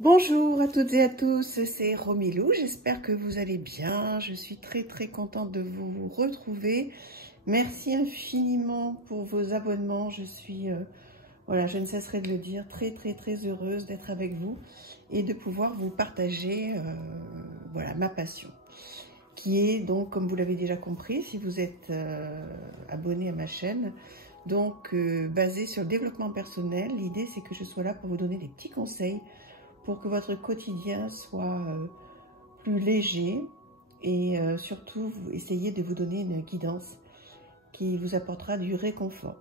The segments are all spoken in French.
Bonjour à toutes et à tous, c'est Romilou, j'espère que vous allez bien. Je suis très contente de vous retrouver. Merci infiniment pour vos abonnements. Je suis, voilà, je ne cesserai de le dire, très heureuse d'être avec vous et de pouvoir vous partager voilà, ma passion. Qui est donc, comme vous l'avez déjà compris, si vous êtes abonné à ma chaîne, donc basée sur le développement personnel. L'idée, c'est que je sois là pour vous donner des petits conseils pour que votre quotidien soit plus léger et surtout essayez de vous donner une guidance qui vous apportera du réconfort.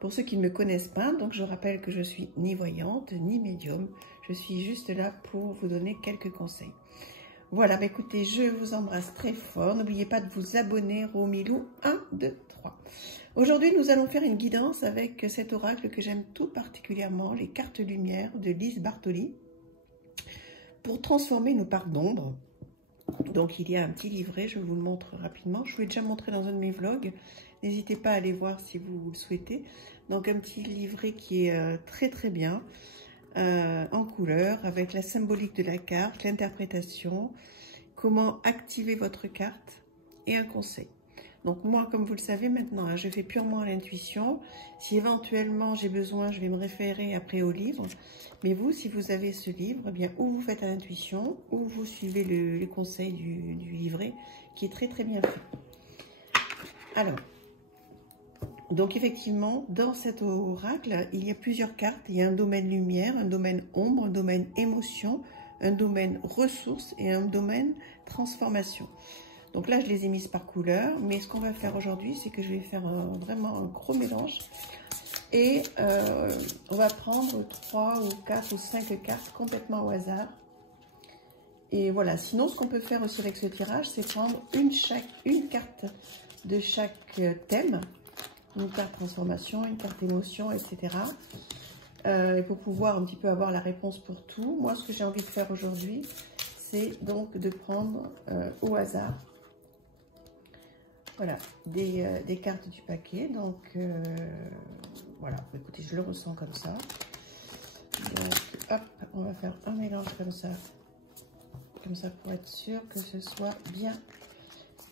Pour ceux qui ne me connaissent pas, donc je rappelle que je suis ni voyante ni médium, je suis juste là pour vous donner quelques conseils. Voilà, bah écoutez, je vous embrasse très fort, n'oubliez pas de vous abonner, Romilou 1, 2, 3. Aujourd'hui, nous allons faire une guidance avec cet oracle que j'aime tout particulièrement, les cartes lumière de Lise Bartoli, pour transformer nos parts d'ombre. Donc il y a un petit livret, je vous le montre rapidement. Je vous l'ai déjà montré dans un de mes vlogs. N'hésitez pas à aller voir si vous le souhaitez. Donc un petit livret qui est très bien, en couleur, avec la symbolique de la carte, l'interprétation, comment activer votre carte et un conseil. Donc moi, comme vous le savez maintenant, hein, je fais purement à l'intuition. Si éventuellement j'ai besoin, je vais me référer après au livre. Mais vous, si vous avez ce livre, eh bien, ou vous faites à l'intuition, ou vous suivez les conseils du livret, qui est très bien fait. Alors, donc effectivement, dans cet oracle, il y a plusieurs cartes. Il y a un domaine lumière, un domaine ombre, un domaine émotion, un domaine ressources et un domaine transformation. Donc là, je les ai mises par couleur, mais ce qu'on va faire aujourd'hui, c'est que je vais faire vraiment un gros mélange. Et on va prendre 3 ou 4 ou 5 cartes complètement au hasard. Et voilà, sinon, ce qu'on peut faire aussi avec ce tirage, c'est prendre une carte de chaque thème. Une carte transformation, une carte émotion, etc. Et pour pouvoir un petit peu avoir la réponse pour tout. Moi, ce que j'ai envie de faire aujourd'hui, c'est donc de prendre au hasard, voilà, des cartes du paquet. Donc, voilà, écoutez, je le ressens comme ça. Donc, hop, on va faire un mélange comme ça pour être sûr que ce soit bien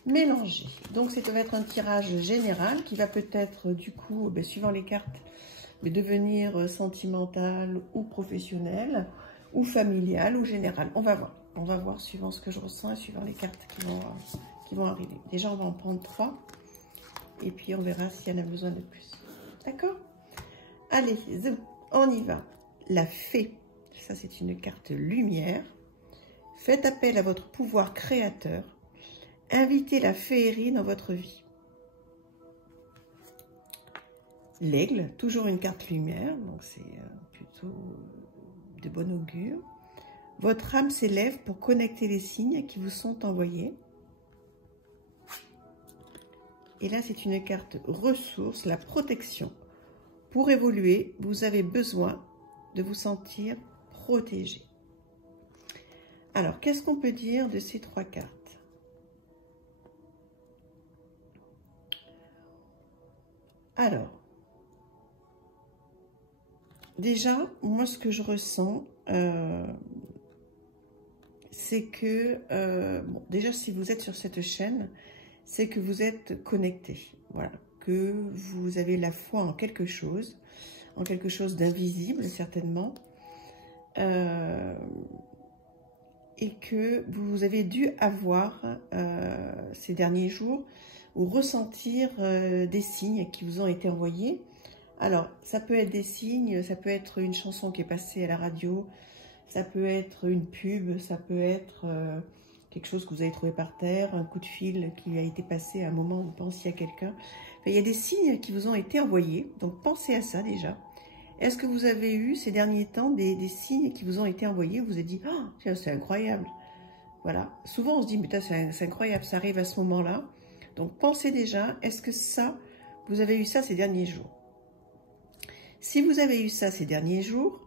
mélangé. Donc, ça va être un tirage général qui va peut-être, du coup, suivant les cartes, devenir sentimental ou professionnel, ou familial, ou général. On va voir. On va voir suivant ce que je ressens et suivant les cartes qui vont arriver. Déjà, on va en prendre 3. Et puis, on verra s'il y en a besoin de plus. D'accord? Allez, on y va. La fée. Ça, c'est une carte lumière. Faites appel à votre pouvoir créateur. Invitez la féerie dans votre vie. L'aigle, toujours une carte lumière. Donc, c'est plutôt de bon augure. Votre âme s'élève pour connecter les signes qui vous sont envoyés. Et là, c'est une carte ressource, la protection. Pour évoluer, vous avez besoin de vous sentir protégé. Alors, qu'est-ce qu'on peut dire de ces 3 cartes? Alors, déjà, moi, ce que je ressens, c'est que, bon, déjà, si vous êtes sur cette chaîne, c'est que vous êtes connecté, voilà, que vous avez la foi en quelque chose d'invisible, certainement, et que vous avez dû avoir ces derniers jours ou ressentir des signes qui vous ont été envoyés. Alors, ça peut être des signes, ça peut être une chanson qui est passée à la radio, ça peut être une pub, ça peut être quelque chose que vous avez trouvé par terre, un coup de fil qui a été passé à un moment où vous pensiez à quelqu'un. Enfin, il y a des signes qui vous ont été envoyés, donc pensez à ça déjà. Est-ce que vous avez eu ces derniers temps des signes qui vous ont été envoyés, vous vous êtes dit « Oh, tiens, c'est incroyable !» Voilà. Souvent, on se dit « Mais c'est incroyable, ça arrive à ce moment-là. » Donc, pensez déjà, est-ce que ça, vous avez eu ça ces derniers jours? Si vous avez eu ça ces derniers jours,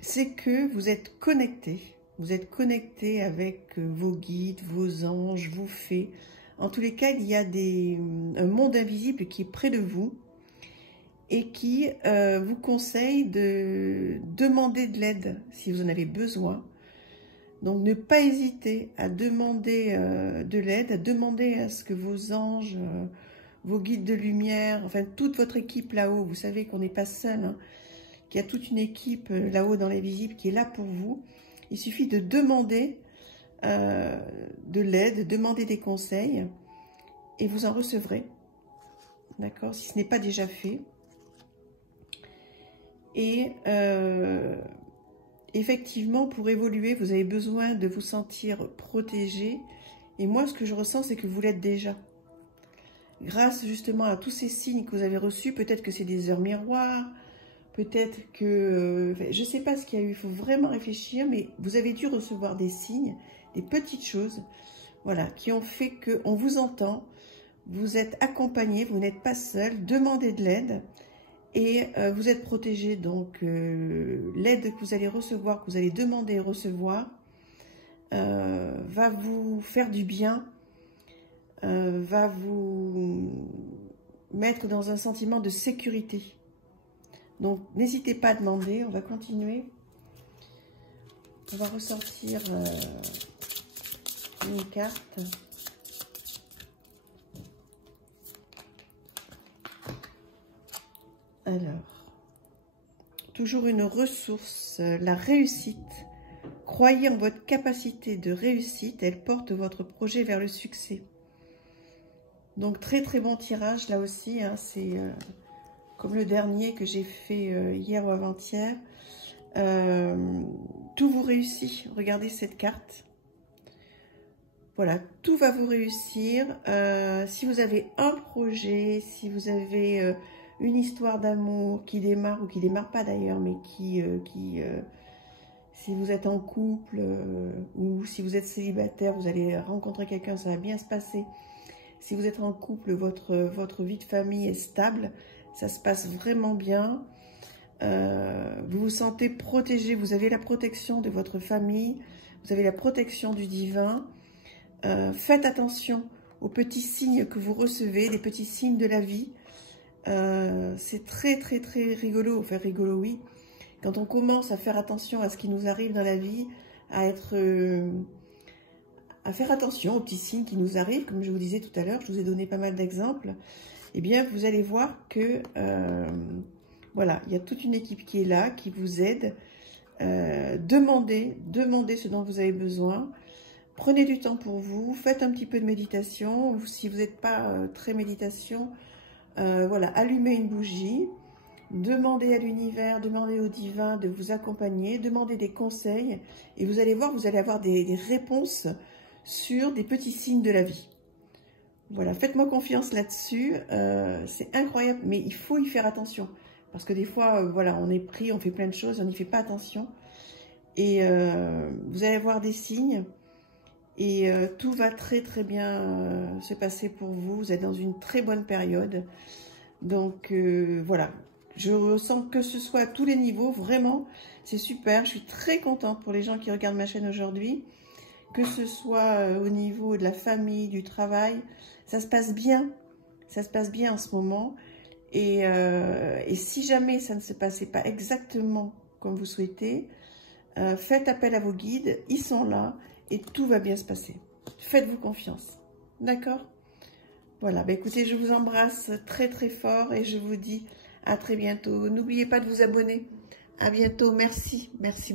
c'est que vous êtes connecté. Vous êtes connecté avec vos guides, vos anges, vos fées. En tous les cas, il y a un monde invisible qui est près de vous et qui vous conseille de demander de l'aide si vous en avez besoin. Donc, ne pas hésiter à demander de l'aide, à demander à ce que vos anges, vos guides de lumière, enfin toute votre équipe là-haut, vous savez qu'on n'est pas seul, hein, qu'il y a toute une équipe là-haut dans l'invisible qui est là pour vous. Il suffit de demander de l'aide, demander des conseils et vous en recevrez. D'accord? Si ce n'est pas déjà fait. Et effectivement, pour évoluer, vous avez besoin de vous sentir protégé. Et moi, ce que je ressens, c'est que vous l'êtes déjà. Grâce justement à tous ces signes que vous avez reçus, peut-être que c'est des heures miroirs, peut-être que... je ne sais pas ce qu'il y a eu, il faut vraiment réfléchir, mais vous avez dû recevoir des signes, des petites choses, voilà, qui ont fait qu'on vous entend, vous êtes accompagné, vous n'êtes pas seul, demandez de l'aide. Et vous êtes protégé, donc l'aide que vous allez recevoir, que vous allez demander et recevoir, va vous faire du bien, va vous mettre dans un sentiment de sécurité. Donc n'hésitez pas à demander, on va continuer. On va ressortir une carte. Alors, toujours une ressource, la réussite. Croyez en votre capacité de réussite, elle porte votre projet vers le succès. Donc, très très bon tirage là aussi, hein, c'est comme le dernier que j'ai fait hier ou avant-hier. Tout vous réussit, regardez cette carte. Voilà, tout va vous réussir. Si vous avez un projet, si vous avez... une histoire d'amour qui démarre ou qui démarre pas d'ailleurs, mais si vous êtes en couple ou si vous êtes célibataire, vous allez rencontrer quelqu'un, ça va bien se passer. Si vous êtes en couple, votre vie de famille est stable, ça se passe vraiment bien. Vous vous sentez protégé, vous avez la protection de votre famille, vous avez la protection du divin. Faites attention aux petits signes que vous recevez, les petits signes de la vie. C'est très très très rigolo, enfin rigolo oui, quand on commence à faire attention à ce qui nous arrive dans la vie, à faire attention aux petits signes qui nous arrivent, comme je vous disais tout à l'heure, je vous ai donné pas mal d'exemples, et bien vous allez voir que voilà, il y a toute une équipe qui est là, qui vous aide. Demandez ce dont vous avez besoin, prenez du temps pour vous, faites un petit peu de méditation, ou si vous n'êtes pas très méditation, voilà, allumez une bougie, demandez à l'univers, demandez au divin de vous accompagner, demandez des conseils et vous allez voir, vous allez avoir des réponses sur des petits signes de la vie. Voilà, faites-moi confiance là-dessus, c'est incroyable, mais il faut y faire attention parce que des fois, voilà, on est pris, on fait plein de choses, on n'y fait pas attention et vous allez avoir des signes. Et tout va très très bien se passer pour vous. Vous êtes dans une très bonne période. Donc voilà, je ressens que ce soit à tous les niveaux, vraiment, c'est super. Je suis très contente pour les gens qui regardent ma chaîne aujourd'hui. Que ce soit au niveau de la famille, du travail, ça se passe bien. Ça se passe bien en ce moment. Et si jamais ça ne se passait pas exactement comme vous souhaitez, faites appel à vos guides, ils sont là. Et tout va bien se passer. Faites-vous confiance. D'accord? Voilà. Bah écoutez, je vous embrasse très très fort et je vous dis à très bientôt. N'oubliez pas de vous abonner. À bientôt. Merci. Merci.